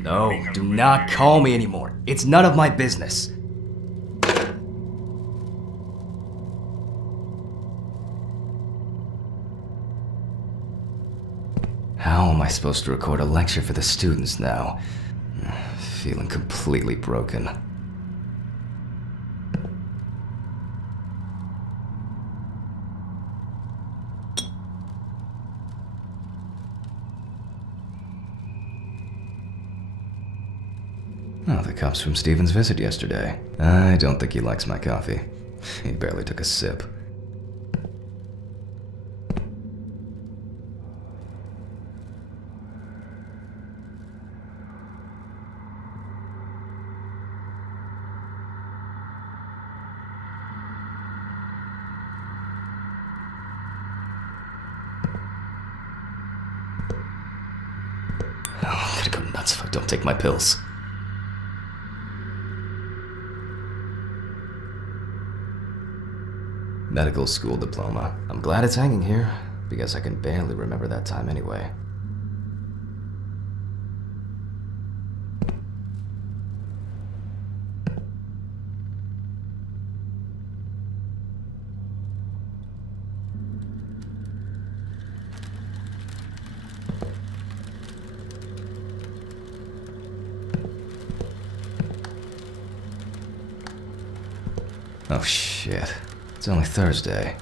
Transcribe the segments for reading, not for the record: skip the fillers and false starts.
No, do not call me anymore. It's none of my business. How am I supposed to record a lecture for the students now? Feeling completely broken. Oh, the cops from Steven's visit yesterday. I don't think he likes my coffee. He barely took a sip. Oh, I'm gonna go nuts if I don't take my pills. Medical school diploma. I'm glad it's hanging here, because I can barely remember that time anyway. Oh shit. It's only Thursday.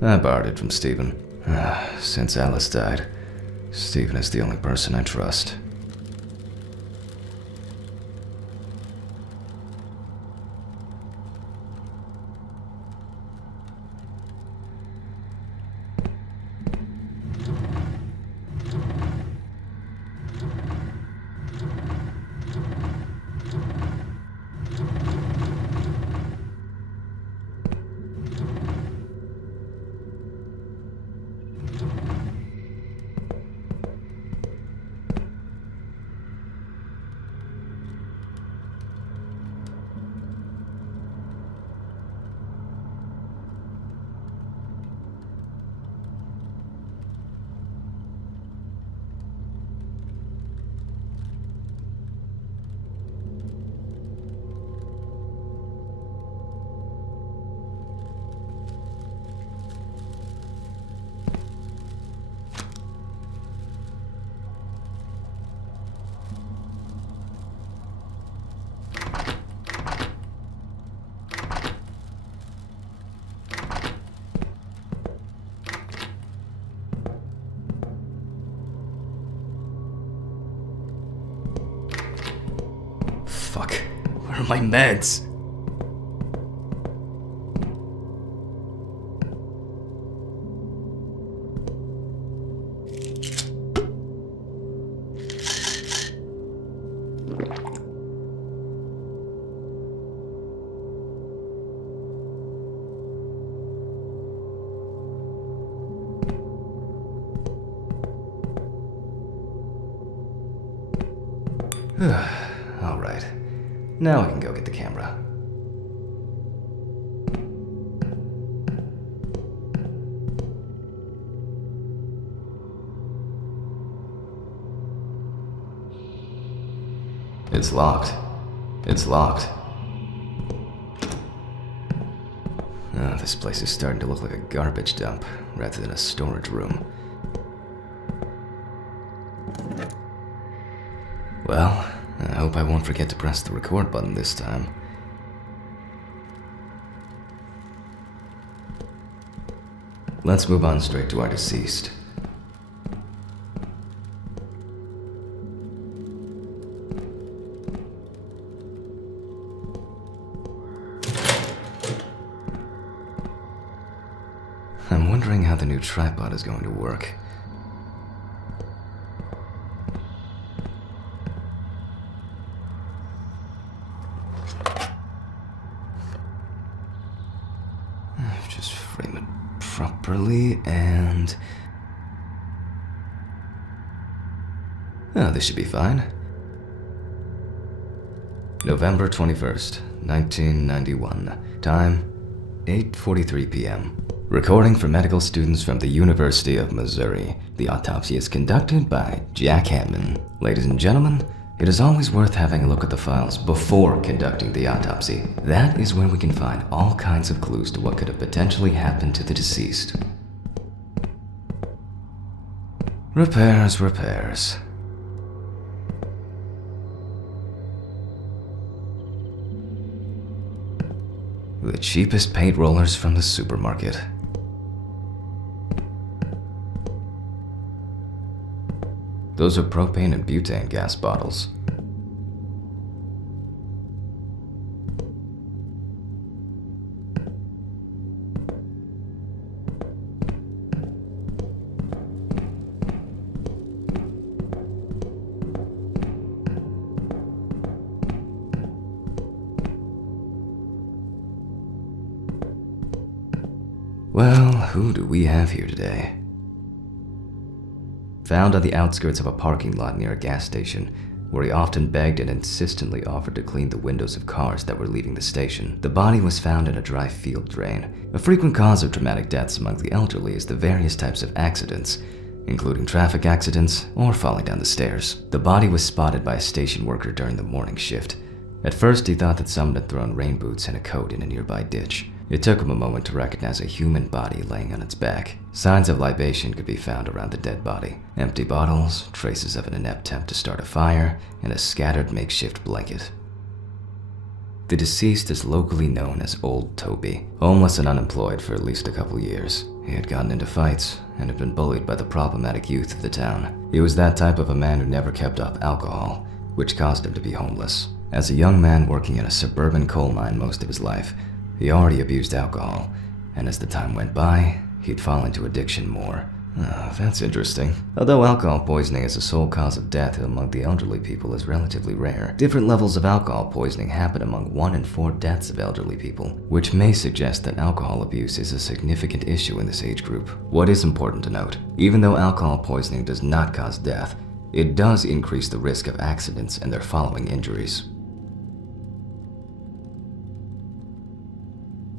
I borrowed it from Steven. Since Alice died, Steven is the only person I trust. Fuck. Where are my meds? All right. Now I can go get the camera. It's locked. It's locked. Oh, this place is starting to look like a garbage dump rather than a storage room. Well, I hope I won't forget to press the record button this time. Let's move on straight to our deceased. I'm wondering how the new tripod is going to work. just frame it properly and... Oh, this should be fine. November 21st, 1991. Time, 8:43 p.m. Recording for medical students from the University of Missouri. The autopsy is conducted by Jack Hammond. Ladies and gentlemen, it is always worth having a look at the files before conducting the autopsy. That is where we can find all kinds of clues to what could have potentially happened to the deceased. Repairs. The cheapest paint rollers from the supermarket. Those are propane and butane gas bottles. Well, who do we have here today? Found on the outskirts of a parking lot near a gas station, where he often begged and insistently offered to clean the windows of cars that were leaving the station. The body was found in a dry field drain. A frequent cause of dramatic deaths among the elderly is the various types of accidents, including traffic accidents or falling down the stairs. The body was spotted by a station worker during the morning shift. At first, he thought that someone had thrown rain boots and a coat in a nearby ditch. It took him a moment to recognize a human body laying on its back. Signs of libation could be found around the dead body. Empty bottles, traces of an inept attempt to start a fire, and a scattered makeshift blanket. The deceased is locally known as Old Toby, homeless and unemployed for at least a couple years. He had gotten into fights and had been bullied by the problematic youth of the town. He was that type of a man who never kept up alcohol, which caused him to be homeless. As a young man working in a suburban coal mine most of his life, he already abused alcohol, and as the time went by, he'd fall into addiction more. Oh, that's interesting. Although alcohol poisoning as a sole cause of death among the elderly people is relatively rare, different levels of alcohol poisoning happen among 1 in 4 deaths of elderly people, which may suggest that alcohol abuse is a significant issue in this age group. What is important to note, even though alcohol poisoning does not cause death, it does increase the risk of accidents and their following injuries.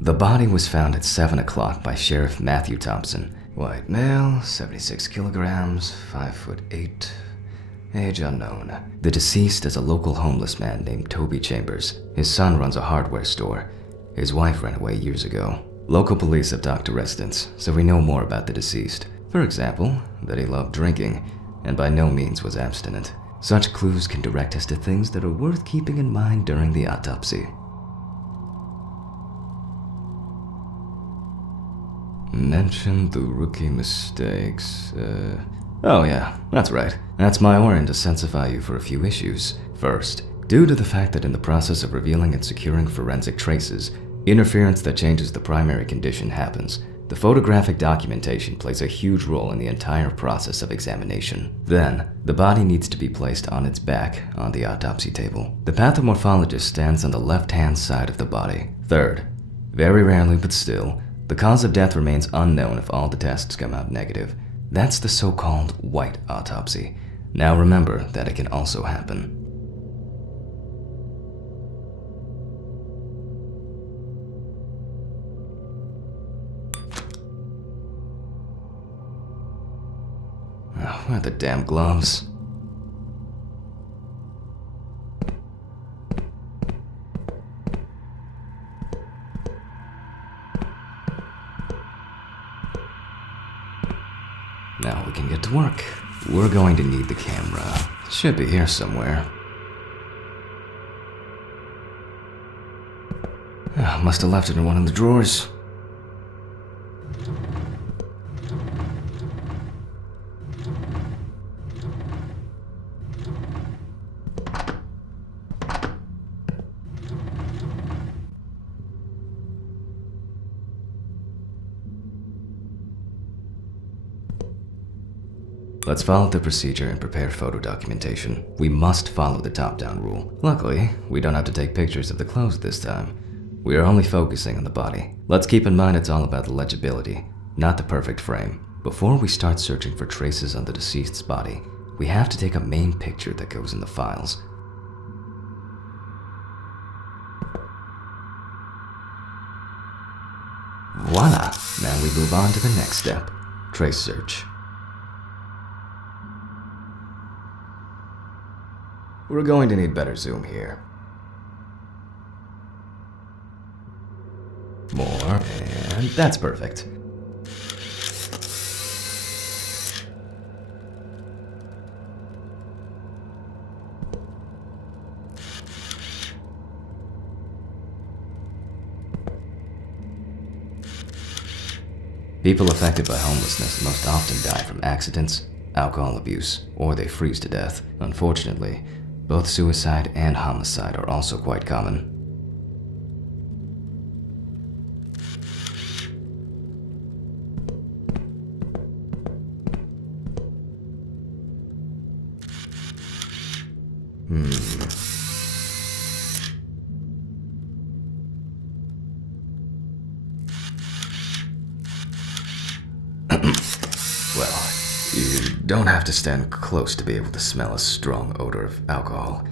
The body was found at 7 o'clock by Sheriff Matthew Thompson. White male, 76 kilograms, 5'8", age unknown. The deceased is a local homeless man named Toby Chambers. His son runs a hardware store. His wife ran away years ago. Local police have talked to residents, so we know more about the deceased. For example, that he loved drinking, and by no means was abstinent. Such clues can direct us to things that are worth keeping in mind during the autopsy. Mention the rookie mistakes. Oh yeah, that's right. That's my warrant to sensify you for a few issues. First, due to the fact that in the process of revealing and securing forensic traces, interference that changes the primary condition happens. The photographic documentation plays a huge role in the entire process of examination. Then, the body needs to be placed on its back on the autopsy table. The pathomorphologist stands on the left-hand side of the body. Third, very rarely but still, the cause of death remains unknown if all the tests come out negative. That's the so-called white autopsy. Now remember that it can also happen. Oh, where are the damn gloves? Now we can get to work. We're going to need the camera. It should be here somewhere. Oh, must have left it in one of the drawers. Let's follow the procedure and prepare photo documentation. We must follow the top-down rule. Luckily, we don't have to take pictures of the clothes this time. We are only focusing on the body. Let's keep in mind it's all about the legibility, not the perfect frame. Before we start searching for traces on the deceased's body, we have to take a main picture that goes in the files. Voila! Now we move on to the next step, trace search. We're going to need better zoom here. More, and that's perfect. People affected by homelessness most often die from accidents, alcohol abuse, or they freeze to death. Unfortunately, both suicide and homicide are also quite common. Well, you don't have to stand close to be able to smell a strong odor of alcohol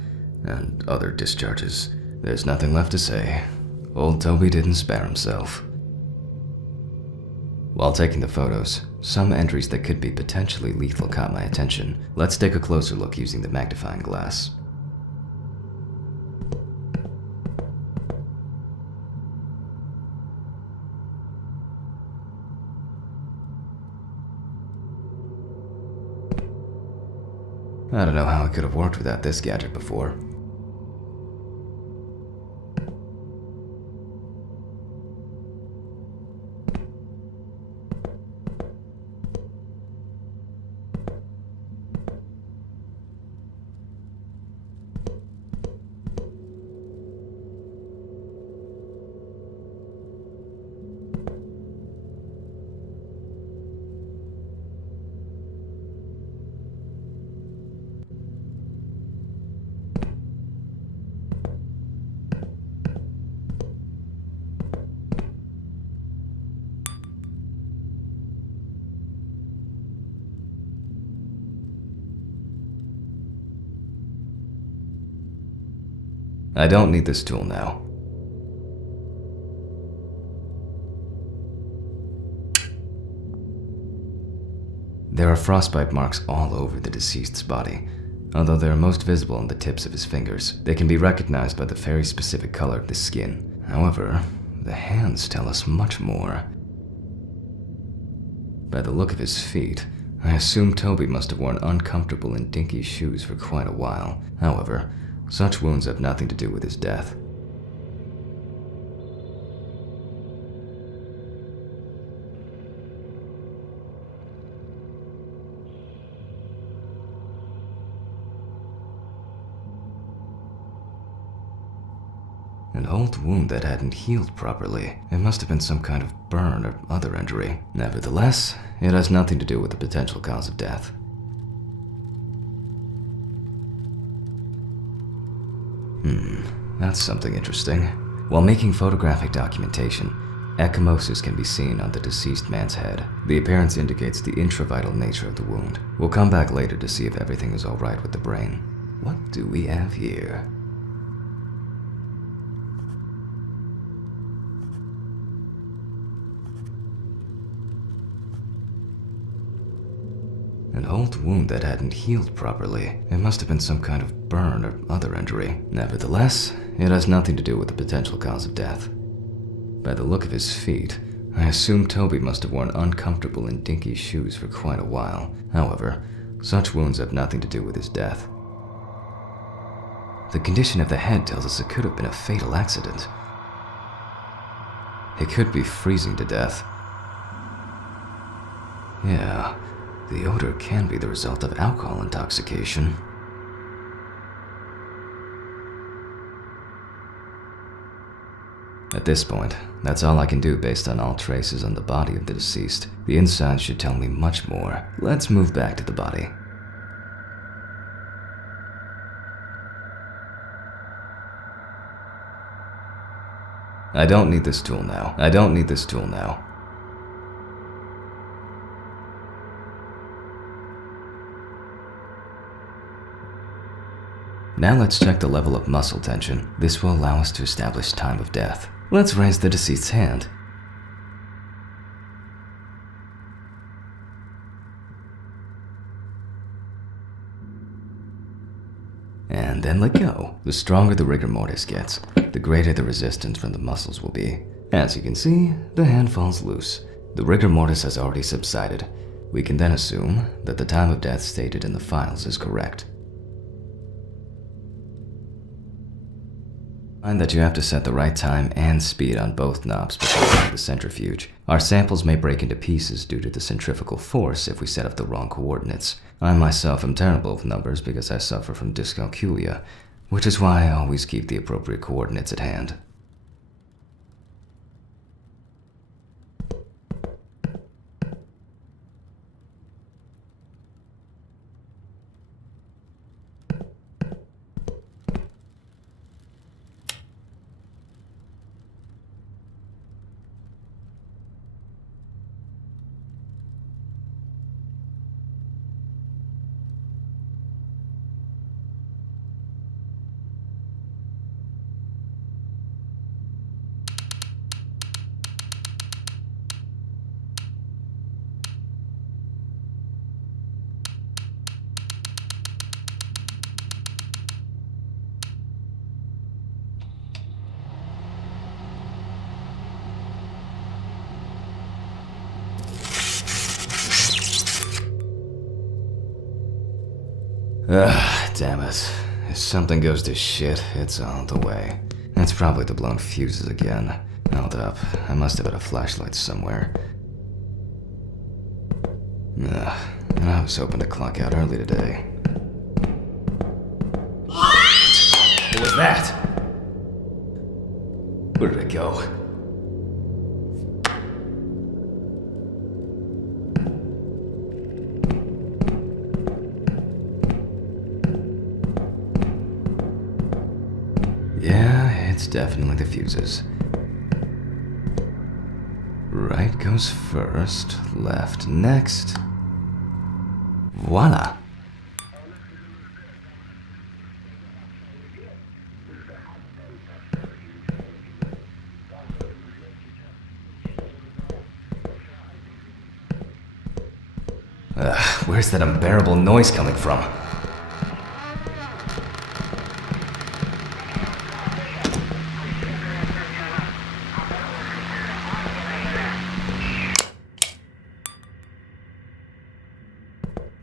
and other discharges. There's nothing left to say. Old Toby didn't spare himself. While taking the photos, some entries that could be potentially lethal caught my attention. Let's take a closer look using the magnifying glass. I don't know how I could have worked without this gadget before. I don't need this tool now. There are frostbite marks all over the deceased's body. Although they are most visible on the tips of his fingers, they can be recognized by the very specific color of the skin. However, the hands tell us much more. By the look of his feet, I assume Toby must have worn uncomfortable and dinky shoes for quite a while. However, such wounds have nothing to do with his death. An old wound that hadn't healed properly. It must have been some kind of burn or other injury. Nevertheless, it has nothing to do with the potential cause of death. That's something interesting. While making photographic documentation, ecchymosis can be seen on the deceased man's head. The appearance indicates the intravital nature of the wound. We'll come back later to see if everything is alright with the brain. What do we have here? An old wound that hadn't healed properly. It must have been some kind of burn or other injury. Nevertheless, it has nothing to do with the potential cause of death. By the look of his feet, I assume Toby must have worn uncomfortable and dinky shoes for quite a while. However, such wounds have nothing to do with his death. The condition of the head tells us it could have been a fatal accident. It could be freezing to death. Yeah. The odor can be the result of alcohol intoxication. At this point, that's all I can do based on all traces on the body of the deceased. The inside should tell me much more. Let's move back to the body. I don't need this tool now. I don't need this tool now. Now let's check the level of muscle tension. This will allow us to establish time of death. Let's raise the deceased's hand. And then let go. The stronger the rigor mortis gets, the greater the resistance from the muscles will be. As you can see, the hand falls loose. The rigor mortis has already subsided. We can then assume that the time of death stated in the files is correct. Find that you have to set the right time and speed on both knobs before running the centrifuge. Our samples may break into pieces due to the centrifugal force if we set up the wrong coordinates. I myself am terrible with numbers because I suffer from dyscalculia, which is why I always keep the appropriate coordinates at hand. Damn it. If something goes to shit, it's all the way. That's probably the blown fuses again. Hold up, I must have had a flashlight somewhere. I was hoping to clock out early today. What was that? Where did it go? Yeah, it's definitely the fuses. Right goes first, left next. Voila! Where's that unbearable noise coming from?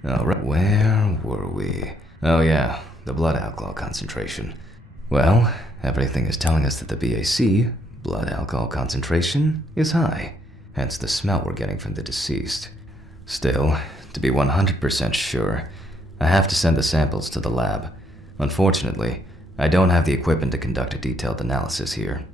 Alright, where were we? Oh yeah, the blood alcohol concentration. Well, everything is telling us that the BAC, blood alcohol concentration, is high. Hence the smell we're getting from the deceased. Still, to be 100% sure, I have to send the samples to the lab. Unfortunately, I don't have the equipment to conduct a detailed analysis here.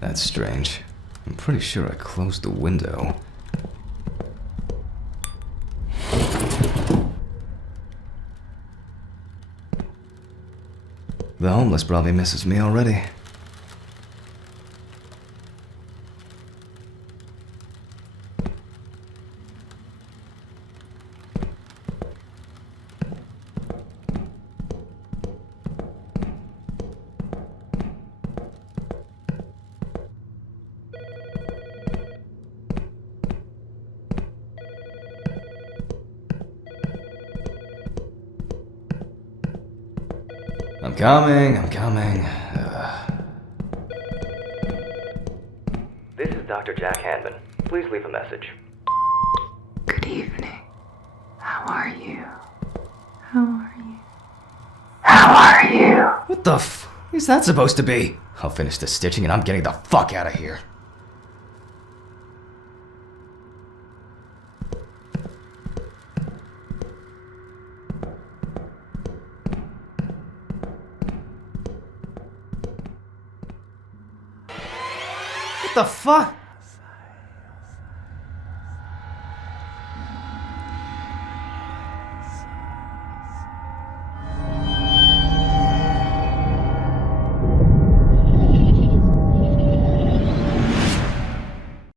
That's strange. I'm pretty sure I closed the window. The homeless probably misses me already. I'm coming. This is Dr. Jack Hanman. Please leave a message. Good evening. How are you? How are you? How are you? What the f is that supposed to be? I'll finish the stitching and I'm getting the fuck out of here. What the fuck?